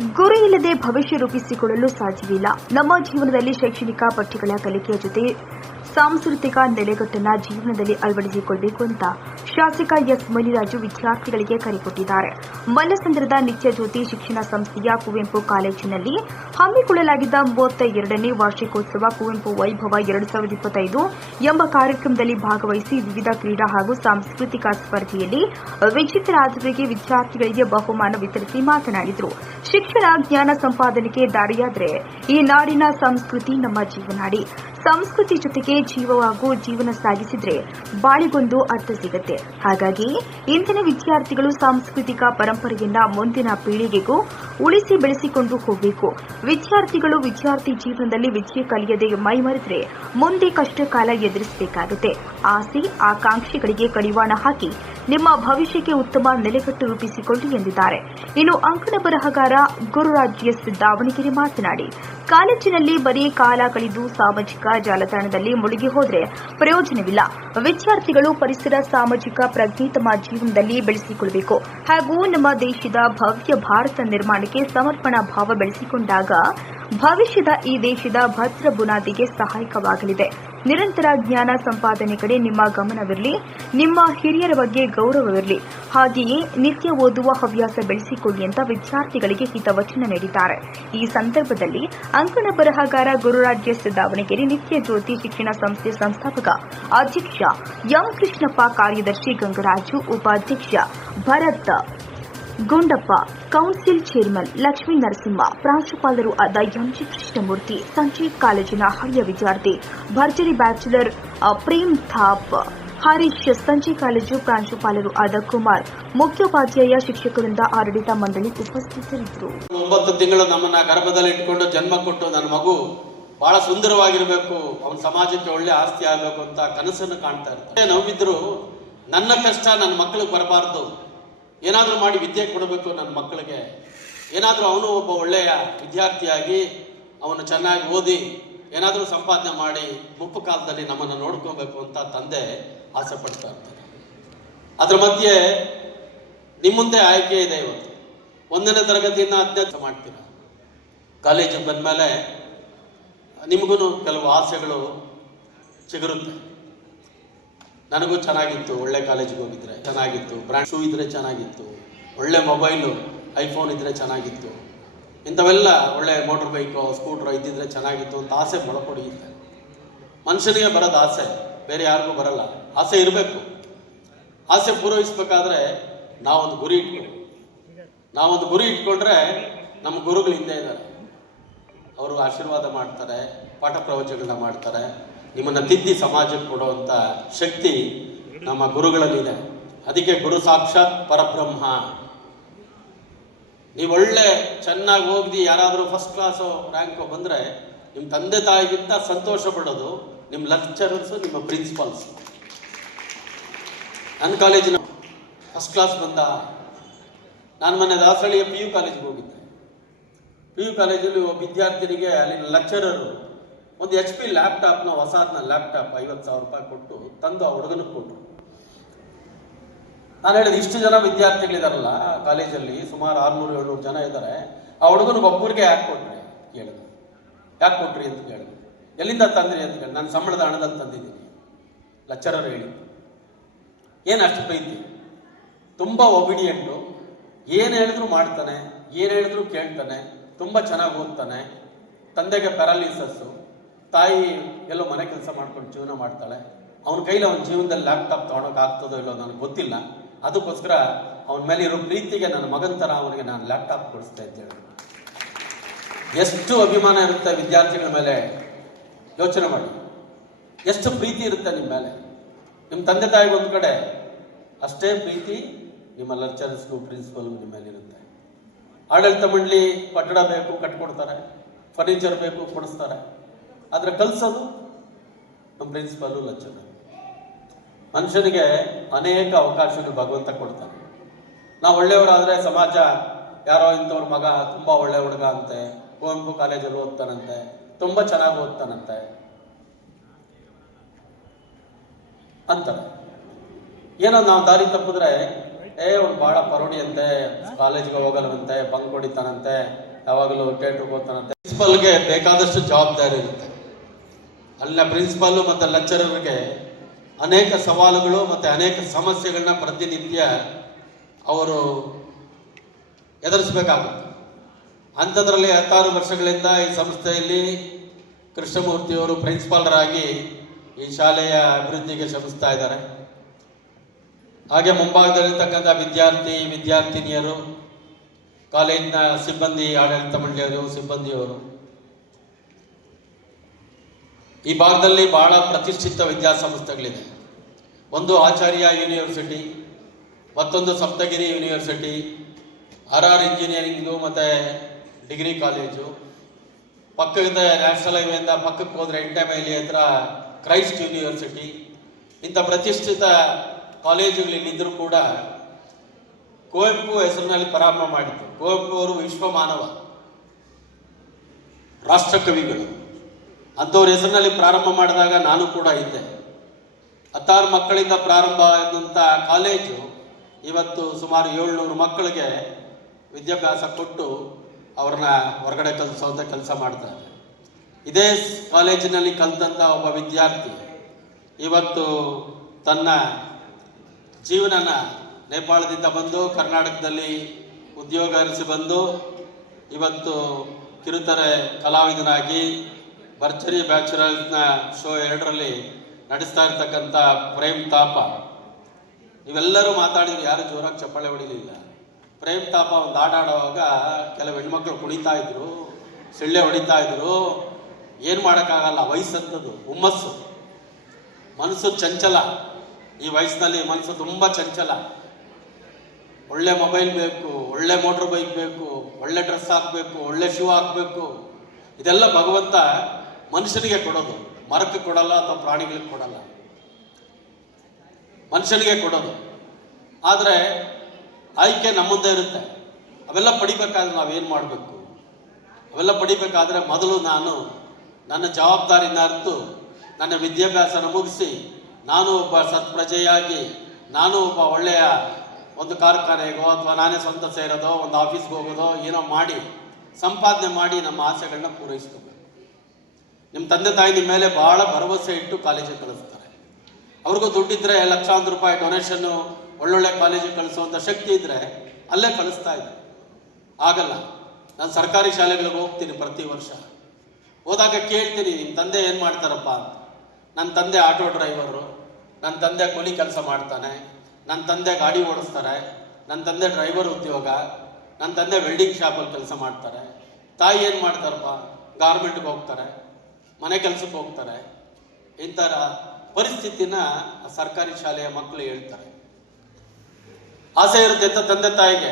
ಗುರಿ ಇಲ್ಲದೆ ಭವಿಷ್ಯ ರೂಪಿಸಿಕೊಳ್ಳಲು ಸಾಧ್ಯವಿಲ್ಲ. ನಮ್ಮ ಜೀವನದಲ್ಲಿ ಶೈಕ್ಷಣಿಕ ಪಠ್ಯಗಳ ಕಲಿಕೆಯ ಜೊತೆ ಸಾಂಸ್ಕೃತಿಕ ನೆಲೆಗಟ್ಟನ್ನ ಜೀವನದಲ್ಲಿ ಅಳವಡಿಸಿಕೊಳ್ಳಬೇಕು ಅಂತ ಶಾಸಕ ಎಸ್ ಮುನಿರಾಜು ವಿದ್ಯಾರ್ಥಿಗಳಿಗೆ ಕರೆ ಕೊಟ್ಟಿದ್ದಾರೆ. ಮಲ್ಲಸಂದ್ರದ ನಿತ್ಯ ಜ್ಯೋತಿ ಶಿಕ್ಷಣ ಸಂಸ್ಥೆಯ ಕುವೆಂಪು ಕಾಲೇಜಿನಲ್ಲಿ ಹಮ್ಮಿಕೊಳ್ಳಲಾಗಿದ್ದ ಮೂವತ್ತ ಎರಡನೇ ವಾರ್ಷಿಕೋತ್ಸವ ಕುವೆಂಪು ವೈಭವ ಎರಡು ಸಾವಿರದ ಇಪ್ಪತ್ತೈದು ಎಂಬ ಕಾರ್ಯಕ್ರಮದಲ್ಲಿ ಭಾಗವಹಿಸಿ ವಿವಿಧ ಕ್ರೀಡಾ ಹಾಗೂ ಸಾಂಸ್ಕೃತಿಕ ಸ್ಪರ್ಧೆಯಲ್ಲಿ ವಿಜೇತರಾದವರಿಗೆ ವಿದ್ಯಾರ್ಥಿಗಳಿಗೆ ಬಹುಮಾನ ವಿತರಿಸಿ ಮಾತನಾಡಿದರು. ಶಿಕ್ಷಣ, ಜ್ಞಾನ ಸಂಪಾದನೆಗೆ ದಾರಿಯಾದರೆ ಈ ನಾಡಿನ ಸಂಸ್ಕೃತಿ ನಮ್ಮ ಜೀವನಾಡಿ. ಸಂಸ್ಕೃತಿ ಜೊತೆಗೆ ಜೀವವಾಗೂ ಜೀವನ ಸಾಗಿಸಿದ್ರೆ ಬಾಳಿಗೊಂದು ಅರ್ಥ ಸಿಗುತ್ತೆ. ಹಾಗಾಗಿ ಇಂದಿನ ವಿದ್ಯಾರ್ಥಿಗಳು ಸಾಂಸ್ಕೃತಿಕ ಪರಂಪರೆಯನ್ನ ಮುಂದಿನ ಪೀಳಿಗೆಗೂ ಉಳಿಸಿ ಬೆಳೆಸಿಕೊಂಡು ಹೋಗಬೇಕು. ವಿದ್ಯಾರ್ಥಿಗಳು ವಿದ್ಯಾರ್ಥಿ ಜೀವನದಲ್ಲಿ ವಿದ್ಯೆ ಕಲಿಯದೆ ಮೈಮರೆದ್ರೆ ಮುಂದೆ ಕಷ್ಟಕಾಲ ಎದುರಿಸಬೇಕಾಗುತ್ತೆ. ಆಸೆ, ಆಕಾಂಕ್ಷೆಗಳಿಗೆ ಕಡಿವಾಣ ಹಾಕಿ ನಿಮ್ಮ ಭವಿಷ್ಯಕ್ಕೆ ಉತ್ತಮ ನೆಲೆಗಟ್ಟು ರೂಪಿಸಿಕೊಳ್ಳಿ ಎಂದಿದ್ದಾರೆ. ಇನ್ನು ಅಂಕಣ ಬರಹಗಾರ ಗುರುರಾಜ್ ಎಸ್. ದಾವಣಗೆರೆ ಮಾತನಾಡಿ, ಕಾಲೇಜಿನಲ್ಲಿ ಬರೀ ಕಾಲ ಕಳೆದು ಸಾಮಾಜಿಕ ಜಾಲತಾಣದಲ್ಲಿ ಮುಳುಗಿ ಹೋದರೆ ಪ್ರಯೋಜನವಿಲ್ಲ. ವಿದ್ಯಾರ್ಥಿಗಳು ಪರಿಸರ ಸಾಮಾಜಿಕ ಪ್ರಜ್ಞೆ ತಮ್ಮ ಜೀವನದಲ್ಲಿ ಬೆಳೆಸಿಕೊಳ್ಳಬೇಕು ಹಾಗೂ ನಮ್ಮ ದೇಶದ ಭವ್ಯ ಭಾರತ ನಿರ್ಮಾಣಕ್ಕೆ ಸಮರ್ಪಣಾ ಭಾವ ಬೆಳೆಸಿಕೊಂಡಾಗ ಭವಿಷ್ಯದ ಈ ದೇಶದ ಭದ್ರ ಬುನಾದಿಗೆ ಸಹಾಯಕವಾಗಲಿದೆ. ನಿರಂತರ ಜ್ಞಾನ ಸಂಪಾದನೆ ಕಡೆ ನಿಮ್ಮ ಗಮನವಿರಲಿ, ನಿಮ್ಮ ಹಿರಿಯರ ಬಗ್ಗೆ ಗೌರವವಿರಲಿ. ಹಾಗೆಯೇ ನಿತ್ಯ ಓದುವ ಹವ್ಯಾಸ ಬೆಳೆಸಿಕೊಳ್ಳಿ ಅಂತ ವಿದ್ಯಾರ್ಥಿಗಳಿಗೆ ಹಿತವಚನ ನೀಡಿದ್ದಾರೆ. ಈ ಸಂದರ್ಭದಲ್ಲಿ ಅಂಕಣ ಬರಹಗಾರ ಗುರುರಾಜ್ಯ ದಾವಣಗೆರೆ ನಿತ್ಯ ಜ್ಯೋತಿ ಶಿಕ್ಷಣ ಸಂಸ್ಥೆ ಸಂಸ್ಥಾಪಕ ಅಧ್ಯಕ್ಷ ಎಂ ಕೃಷ್ಣಪ್ಪ ಕಾರ್ಯದರ್ಶಿ ಗಂಗರಾಜು, ಉಪಾಧ್ಯಕ್ಷ ಭರತ್ ಗುಂಡಪ್ಪ, ಕೌನ್ಸಿಲ್ ಚೇರ್ಮನ್ ಲಕ್ಷ್ಮೀ ನರಸಿಂಹ, ಪ್ರಾಂಶುಪಾಲರು ಆದ ಎಂಜಿ ಕೃಷ್ಣಮೂರ್ತಿ ಸಂಜೀವ್ ಕಾಲೇಜಿನ ಹಳೆಯ ವಿದ್ಯಾರ್ಥಿ, ಭರ್ಜರಿ ಬ್ಯಾಚುಲರ್ ಪ್ರೇಮ್ ಥಾಪ್, ಹರೀಶ್, ಸಂಜೆ ಕಾಲೇಜು ಪ್ರಾಂಶುಪಾಲರು ಆದ ಕುಮಾರ್, ಮುಖ್ಯೋಪಾಧ್ಯಾಯ ಶಿಕ್ಷಕರಿಂದ ಆಡಳಿತ ಮಂಡಳಿ ಉಪಸ್ಥಿತರಿದ್ದರು. ಒಂಬತ್ತು ತಿಂಗಳು ನಮ್ಮನ್ನ ಗರ್ಭದಲ್ಲಿ ಇಟ್ಕೊಂಡು ಜನ್ಮ ಕೊಟ್ಟು ನನ್ನ ಮಗು ಬಹಳ ಸುಂದರವಾಗಿರಬೇಕು, ಅವನ ಸಮಾಜಕ್ಕೆ ಒಳ್ಳೆ ಆಸ್ತಿ ಆಗಬೇಕು ಅಂತ ಕನಸನ್ನು ಕಾಣ್ತಾ ಇರ್ತಾರೆ ನೋವಿದ್ರು ನನ್ನ ಕಷ್ಟ, ನನ್ನ ಮಕ್ಕಳಿಗೆ ಬರಬಾರ್ದು. ಏನಾದರೂ ಮಾಡಿ ವಿದ್ಯೆ ಕೊಡಬೇಕು ನನ್ನ ಮಕ್ಕಳಿಗೆ, ಏನಾದರೂ ಅವನು ಒಬ್ಬ ಒಳ್ಳೆಯ ವಿದ್ಯಾರ್ಥಿಯಾಗಿ, ಅವನು ಚೆನ್ನಾಗಿ ಓದಿ, ಏನಾದರೂ ಸಂಪಾದನೆ ಮಾಡಿ ಮುಪ್ಪು ಕಾಲದಲ್ಲಿ ನಮ್ಮನ್ನು ನೋಡ್ಕೋಬೇಕು ಅಂತ ತಂದೆ ಆಸೆ ಪಡ್ತಾ ಇರ್ತಾರೆ ಅದರ ಮಧ್ಯೆ ನಿಮ್ಮ ಮುಂದೆ ಆಯ್ಕೆ ಇದೆ ಇವತ್ತು. ಒಂದನೇ ತರಗತಿಯಿಂದ ಅಧ್ಯಯನ ಮಾಡ್ತೀರ. ಕಾಲೇಜಿಗೆ ಬಂದಮೇಲೆ ನಿಮಗೂ ಕೆಲವು ಆಸೆಗಳು ಚಿಗುರುತ್ತೆ. ನನಗೂ ಚೆನ್ನಾಗಿತ್ತು, ಒಳ್ಳೆ ಕಾಲೇಜಿಗೆ ಹೋಗಿದ್ರೆ ಚೆನ್ನಾಗಿತ್ತು ಬ್ರ್ಯಾಂಡ್ ಶೂ ಇದ್ರೆ ಚೆನ್ನಾಗಿತ್ತು, ಒಳ್ಳೆ ಮೊಬೈಲು ಐಫೋನ್ ಇದ್ರೆ ಚೆನ್ನಾಗಿತ್ತು. ಇಂಥವೆಲ್ಲ ಒಳ್ಳೆ ಮೋಟರ್ ಬೈಕು ಸ್ಕೂಟ್ರು ಇದ್ದಿದ್ರೆ ಚೆನ್ನಾಗಿತ್ತು ಅಂತ ಆಸೆ ಮೊಳಕೊಡಿಯುತ್ತೆ ಮನುಷ್ಯನಿಗೆ ಬರೋದು ಆಸೆ, ಬೇರೆ ಯಾರಿಗೂ ಬರಲ್ಲ. ಆಸೆ ಇರಬೇಕು. ಆಸೆ ಪೂರೈಸಬೇಕಾದ್ರೆ ನಾವೊಂದು ಗುರಿ ಇಟ್ಕೊಳ್ಳಿ. ನಾವೊಂದು ಗುರಿ ಇಟ್ಕೊಂಡ್ರೆ ನಮ್ಮ ಗುರುಗಳು ಹಿಂದೆ ಇದ್ದಾರೆ. ಅವರು ಆಶೀರ್ವಾದ ಮಾಡ್ತಾರೆ, ಪಾಠ ಪ್ರವಚನಗಳನ್ನ ಮಾಡ್ತಾರೆ. ನಿಮ್ಮನ್ನು ತಿದ್ದಿ ಸಮಾಜಕ್ಕೆ ಕೊಡುವಂಥ ಶಕ್ತಿ ನಮ್ಮ ಗುರುಗಳಲ್ಲಿದೆ. ಅದಕ್ಕೆ ಗುರು ಸಾಕ್ಷಾತ್ ಪರಬ್ರಹ್ಮ. ನೀವು ಒಳ್ಳೆ ಚೆನ್ನಾಗಿ ಹೋಗ್ದು, ಯಾರಾದರೂ ಫಸ್ಟ್ ಕ್ಲಾಸು ರ್ಯಾಂಕು ಬಂದರೆ ನಿಮ್ಮ ತಂದೆ ತಾಯಿಗಿಂತ ಸಂತೋಷ ಪಡೋದು ನಿಮ್ಮ ಲೆಕ್ಚರರ್ಸು ನಿಮ್ಮ ಪ್ರಿನ್ಸಿಪಾಲ್ಸ್ ನನ್ನ ಕಾಲೇಜಿನ ಫಸ್ಟ್ ಕ್ಲಾಸ್ ಬಂದ ನಾನು ಮೊನ್ನೆ ದಾಸಳಿಯ ಪಿ ಯು ಕಾಲೇಜಿಗೆ ಹೋಗಿದ್ದೆ. ಪಿ ಯು ಕಾಲೇಜಲ್ಲಿ ವಿದ್ಯಾರ್ಥಿನಿಗೆ ಅಲ್ಲಿನ ಲೆಕ್ಚರರು ಒಂದು ಎಚ್ ಪಿ ಲ್ಯಾಪ್ಟಾಪ್ನ ಹೊಸಾದ್ನ ಲ್ಯಾಪ್ಟಾಪ್ ಐವತ್ತು ಸಾವಿರ ರೂಪಾಯಿ ಕೊಟ್ಟು ತಂದು ಆ ಹುಡುಗನಿಗೆ ಕೊಟ್ಟರು ನಾನು ಹೇಳಿದ ಇಷ್ಟು ಜನ ವಿದ್ಯಾರ್ಥಿಗಳಿದಾರಲ್ಲ ಕಾಲೇಜಲ್ಲಿ ಸುಮಾರು ಆರ್ನೂರು ಏಳ್ನೂರು ಜನ ಇದ್ದಾರೆ ಆ ಹುಡುಗನಿಗೆ ಒಬ್ಬರಿಗೆ ಯಾಕೆ ಕೊಟ್ರಿ ಕೇಳಿದ್ರು. ಯಾಕೆ ಕೊಟ್ರಿ ಅಂತ ಕೇಳಿದ್ರು. ಎಲ್ಲಿಂದ ತಂದ್ರಿ ಅಂತ ಕೇಳಿ ನಾನು ಸಂಬಳದ ಹಣದಲ್ಲಿ ತಂದಿದ್ದೀನಿ. ಲೆಕ್ಚರರ್ ಹೇಳಿ ಏನು ಅಷ್ಟು ಪ್ರೀತಿ? ತುಂಬ ಒಬಿಡಿಯಂಟು ಏನು ಹೇಳಿದ್ರು ಮಾಡ್ತಾನೆ, ಏನು ಹೇಳಿದ್ರು ಕೇಳ್ತಾನೆ, ತುಂಬ ಚೆನ್ನಾಗಿ ಓದ್ತಾನೆ, ತಂದೆಗೆ ಪ್ಯಾರಾಲಿಸಸ್ಸು ತಾಯಿ ಎಲ್ಲೋ ಮನೆ ಕೆಲಸ ಮಾಡ್ಕೊಂಡು ಜೀವನ ಮಾಡ್ತಾಳೆ, ಅವನ ಕೈಲಿ ಅವನ ಜೀವನದಲ್ಲಿ ಲ್ಯಾಪ್ಟಾಪ್ ತೊಗೊಳಕ್ ಆಗ್ತದೋ ಇಲ್ಲೋ ನನಗೆ ಗೊತ್ತಿಲ್ಲ. ಅದಕ್ಕೋಸ್ಕರ ಅವನ ಮೇಲೆ ಇರೋ ಪ್ರೀತಿಗೆ ನನ್ನ ಮಗನ ಥರ ಅವನಿಗೆ ನಾನು ಲ್ಯಾಪ್ಟಾಪ್ ಕೊಡಿಸ್ತಾ ಇದ್ದೇನೆ ಎಷ್ಟು ಅಭಿಮಾನ ಇರುತ್ತೆ ವಿದ್ಯಾರ್ಥಿಗಳ ಮೇಲೆ? ಯೋಚನೆ ಮಾಡಿ. ಎಷ್ಟು ಪ್ರೀತಿ ಇರುತ್ತೆ ನಿಮ್ಮ ಮೇಲೆ? ನಿಮ್ಮ ತಂದೆ ತಾಯಿಗೆ ಒಂದು ಕಡೆ, ಅಷ್ಟೇ ಪ್ರೀತಿ ನಿಮ್ಮ ಲೆಕ್ಚರರ್ಸ್ಗೂ ಪ್ರಿನ್ಸಿಪಲ್ಗೂ ನಿಮ್ಮ ಮೇಲೆ ಇರುತ್ತೆ. ಆಡಳಿತ ಮಂಡಳಿ ಕಟ್ಟಡ ಬೇಕು, ಕಟ್ಕೊಡ್ತಾರೆ. ಫರ್ನಿಚರ್ ಬೇಕು, ಕೊಡಿಸ್ತಾರೆ. ಆದರೆ ಕಲಿಸೋದು ನಮ್ಮ ಪ್ರಿನ್ಸಿಪಲ್ಲು ಲಚ್ಚನ. ಮನುಷ್ಯನಿಗೆ ಅನೇಕ ಅವಕಾಶಗಳು ಭಗವಂತ ಕೊಡ್ತಾನೆ. ನಾವು ಒಳ್ಳೆಯವರಾದರೆ ಸಮಾಜ, ಯಾರೋ ಇಂಥವ್ರ ಮಗ ತುಂಬ ಒಳ್ಳೆ ಹುಡುಗ ಅಂತೆ, ಕುವೆಂಪು ಕಾಲೇಜಲ್ಲಿ ಓದ್ತಾನಂತೆ, ತುಂಬ ಚೆನ್ನಾಗಿ ಓದ್ತಾನಂತೆ. ಅಂತಾರೆ. ಏನೋ ನಾವು ದಾರಿ ತಪ್ಪಿದ್ರೆ, ಏ ಅವ್ನು ಭಾಳ ಪರೋಡಿಯಂತೆ ಕಾಲೇಜ್ಗೆ ಹೋಗಲ್ವಂತೆ, ಬಂಕ್ ಹೊಡಿತಾನಂತೆ, ಯಾವಾಗಲೂ ಥಿಯೇಟ್ರಿಗೆ ಹೋಗ್ತಾನಂತೆ. ಪ್ರಿನ್ಸಿಪಲ್ಗೆ ಬೇಕಾದಷ್ಟು ಜವಾಬ್ದಾರಿ ಇರುತ್ತೆ. ಅಲ್ಲಿನ ಪ್ರಿನ್ಸಿಪಾಲು ಮತ್ತು ಲೆಕ್ಚರರ್ಗೆ ಅನೇಕ ಸವಾಲುಗಳು ಮತ್ತು ಅನೇಕ ಸಮಸ್ಯೆಗಳನ್ನ ಪ್ರತಿನಿತ್ಯ ಅವರು ಎದುರಿಸಬೇಕಾಗುತ್ತೆ. ಅಂಥದ್ರಲ್ಲಿ ಹತ್ತಾರು ವರ್ಷಗಳಿಂದ ಈ ಸಂಸ್ಥೆಯಲ್ಲಿ ಕೃಷ್ಣಮೂರ್ತಿಯವರು ಪ್ರಿನ್ಸಿಪಾಲರಾಗಿ ಈ ಶಾಲೆಯ ಅಭಿವೃದ್ಧಿಗೆ ಶ್ರಮಿಸ್ತಾ ಇದ್ದಾರೆ. ಹಾಗೆ ಮುಂಭಾಗದಲ್ಲಿರ್ತಕ್ಕಂಥ ವಿದ್ಯಾರ್ಥಿ, ವಿದ್ಯಾರ್ಥಿನಿಯರು, ಕಾಲೇಜಿನ ಸಿಬ್ಬಂದಿ ಆಡಳಿತ ಮಂಡಳಿಯವರು, ಸಿಬ್ಬಂದಿಯವರು ಈ ಭಾಗದಲ್ಲಿ ಬಹಳ ಪ್ರತಿಷ್ಠಿತ ವಿದ್ಯಾಸಂಸ್ಥೆಗಳಿದೆ. ಒಂದು ಆಚಾರ್ಯ ಯೂನಿವರ್ಸಿಟಿ, ಮತ್ತೊಂದು Saptagiri university, R R engineering ಮತ್ತು ಡಿಗ್ರಿ ಕಾಲೇಜು. ಪಕ್ಕದ ನ್ಯಾಷನಲ್ ಹೈವೇಯಿಂದ ಪಕ್ಕಕ್ಕೆ ಹೋದರೆ ಇಂಟಮೈಲಿ ಹತ್ರ ಕ್ರೈಸ್ಟ್ ಯೂನಿವರ್ಸಿಟಿ. ಇಂಥ ಪ್ರತಿಷ್ಠಿತ ಕಾಲೇಜುಗಳಿಲ್ಲಿದ್ದರೂ ಕೂಡ ಕುವೆಂಪು ಹೆಸರಿನಲ್ಲಿ ಪ್ರಾರಂಭ ಮಾಡಿತು ಕುವೆಂಪು ಅವರು ವಿಶ್ವ ಮಾನವ ರಾಷ್ಟ್ರಕವಿಗಳು. ಅಂಥವ್ರ ಹೆಸರಿನಲ್ಲಿ ಪ್ರಾರಂಭ ಮಾಡಿದಾಗ ನಾನು ಕೂಡ ಇದ್ದೆ. ಹತ್ತಾರು ಮಕ್ಕಳಿಂದ ಪ್ರಾರಂಭ ಆದಂಥ ಕಾಲೇಜು ಇವತ್ತು ಸುಮಾರು ಏಳ್ನೂರು ಮಕ್ಕಳಿಗೆ ವಿದ್ಯಾಭ್ಯಾಸ ಕೊಟ್ಟು ಅವ್ರನ್ನ ಹೊರಗಡೆ ಕಲಿಸೋಂಥ ಕೆಲಸ ಮಾಡ್ತಾರೆ ಇದೇ ಕಾಲೇಜಿನಲ್ಲಿ ಕಲಿತಂಥ ಒಬ್ಬ ವಿದ್ಯಾರ್ಥಿ ಇವತ್ತು ತನ್ನ ಜೀವನನ ನೇಪಾಳದಿಂದ ಬಂದು ಕರ್ನಾಟಕದಲ್ಲಿ ಉದ್ಯೋಗ ಅರಿಸಿ ಬಂದು ಇವತ್ತು ಕಿರುತೆರೆ ಕಲಾವಿದನಾಗಿ ಭರ್ಜರಿ ಬ್ಯಾಚುರಲ್ಸ್ನ ಶೋ ಎರಡರಲ್ಲಿ ನಡೆಸ್ತಾ ಇರ್ತಕ್ಕಂಥ ಪ್ರೇಮ್ ತಾಪ. ನೀವೆಲ್ಲರೂ ಮಾತಾಡಿದ್ರು ಯಾರು ಜೋರಾಗಿ ಚಪ್ಪಾಳೆ ಹೊಡಿಲಿಲ್ಲ. ಪ್ರೇಮ್ ತಾಪ ಒಂದು ಆಡಾಡುವಾಗ ಕೆಲವು ಹೆಣ್ಮಕ್ಳು ಕುಣಿತಾ ಇದ್ರು, ಸಿಳ್ಳೆ ಹೊಡಿತಾ ಇದ್ರು. ಏನು ಮಾಡೋಕ್ಕಾಗಲ್ಲ ವಯಸ್ಸಂಥದ್ದು ಹುಮ್ಮಸ್ಸು. ಮನಸ್ಸು ಚಂಚಲ. ಈ ವಯಸ್ಸಿನಲ್ಲಿ ಮನಸ್ಸು ತುಂಬ ಚಂಚಲ. ಒಳ್ಳೆ ಮೊಬೈಲ್ ಬೇಕು, ಒಳ್ಳೆ ಮೋಟ್ರ್ ಬೈಕ್ ಬೇಕು, ಒಳ್ಳೆ ಡ್ರೆಸ್ ಹಾಕಬೇಕು, ಒಳ್ಳೆ ಶೂ ಹಾಕಬೇಕು. ಇದೆಲ್ಲ ಭಗವಂತ ಮನುಷ್ಯನಿಗೆ ಕೊಡೋದು. ಮರಕ್ಕೆ ಕೊಡಲ್ಲ ಅಥವಾ ಪ್ರಾಣಿಗಳಿಗೆ ಕೊಡಲ್ಲ. ಮನುಷ್ಯನಿಗೆ ಕೊಡೋದು. ಆದರೆ ಆಯ್ಕೆ ನಮ್ಮದೇ ಮುಂದೆ ಇರುತ್ತೆ. ಅವೆಲ್ಲ ಪಡಿಬೇಕಾದ್ರೆ ನಾವೇನು ಮಾಡಬೇಕು? ಅವೆಲ್ಲ ಪಡಿಬೇಕಾದ್ರೆ ಮೊದಲು ನಾನು ನನ್ನ ಜವಾಬ್ದಾರಿನ ಅರ್ತು, ನನ್ನ ವಿದ್ಯಾಭ್ಯಾಸನ ಮುಗಿಸಿ, ನಾನು ಒಬ್ಬ ಸತ್ಪ್ರಜೆಯಾಗಿ, ನಾನು ಒಬ್ಬ ಒಳ್ಳೆಯ ಒಂದು ಕಾರ್ಖಾನೆಗೋ ಅಥವಾ ನಾನೇ ಸ್ವಂತ ಸೇರೋದೋ, ಒಂದು ಆಫೀಸ್ಗೆ ಹೋಗೋದೋ ಏನೋ ಮಾಡಿ, ಸಂಪಾದನೆ ಮಾಡಿ ನಮ್ಮ ಆಸೆಗಳನ್ನ ಪೂರೈಸ್ಕೋಬೇಕು ನಿಮ್ಮ ತಂದೆ ತಾಯಿ ನಿಮ್ಮ ಮೇಲೆ ಬಹಳ ಭರವಸೆ ಇಟ್ಟು ಕಾಲೇಜಿಗೆ ಕಳಿಸ್ತಾರೆ. ಅವ್ರಿಗೂ ದುಡ್ಡಿದ್ರೆ ಲಕ್ಷಾಂತರ ರೂಪಾಯಿ ಡೊನೇಷನ್ನು ಒಳ್ಳೊಳ್ಳೆ ಕಾಲೇಜಿಗೆ ಕಳಿಸುವಂಥ ಶಕ್ತಿ ಇದ್ದರೆ ಅಲ್ಲೇ ಕಳಿಸ್ತಾ ಇದ್ದೆ. ಆಗಲ್ಲ. ನಾನು ಸರ್ಕಾರಿ ಶಾಲೆಗಳಿಗೆ ಹೋಗ್ತೀನಿ ಪ್ರತಿ ವರ್ಷ. ಹೋದಾಗ ಕೇಳ್ತೀನಿ ನಿಮ್ಮ ತಂದೆ ಏನು ಮಾಡ್ತಾರಪ್ಪ? ಅಂತ. ನನ್ನ ತಂದೆ ಆಟೋ ಡ್ರೈವರು ನನ್ನ ತಂದೆ ಕೂಲಿ ಕೆಲಸ ಮಾಡ್ತಾನೆ ನನ್ನ ತಂದೆ ಗಾಡಿ ಓಡಿಸ್ತಾರೆ ನನ್ನ ತಂದೆ ಡ್ರೈವರ್ ಉದ್ಯೋಗ ನನ್ನ ತಂದೆ ವೆಲ್ಡಿಂಗ್ ಶಾಪಲ್ಲಿ ಕೆಲಸ ಮಾಡ್ತಾರೆ. ತಾಯಿ ಏನು ಮಾಡ್ತಾರಪ್ಪ? ಗಾರ್ಮೆಂಟ್ಗೆ ಹೋಗ್ತಾರೆ. ಮನೆ ಕೆಲಸಕ್ಕೆ ಹೋಗ್ತಾರೆ. ಇಂಥರ ಪರಿಸ್ಥಿತಿನ ಸರ್ಕಾರಿ ಶಾಲೆಯ ಮಕ್ಕಳು ಹೇಳ್ತಾರೆ. ಆಸೆ ಇರುತ್ತೆ ಅಂತ ತಂದೆ ತಾಯಿಗೆ.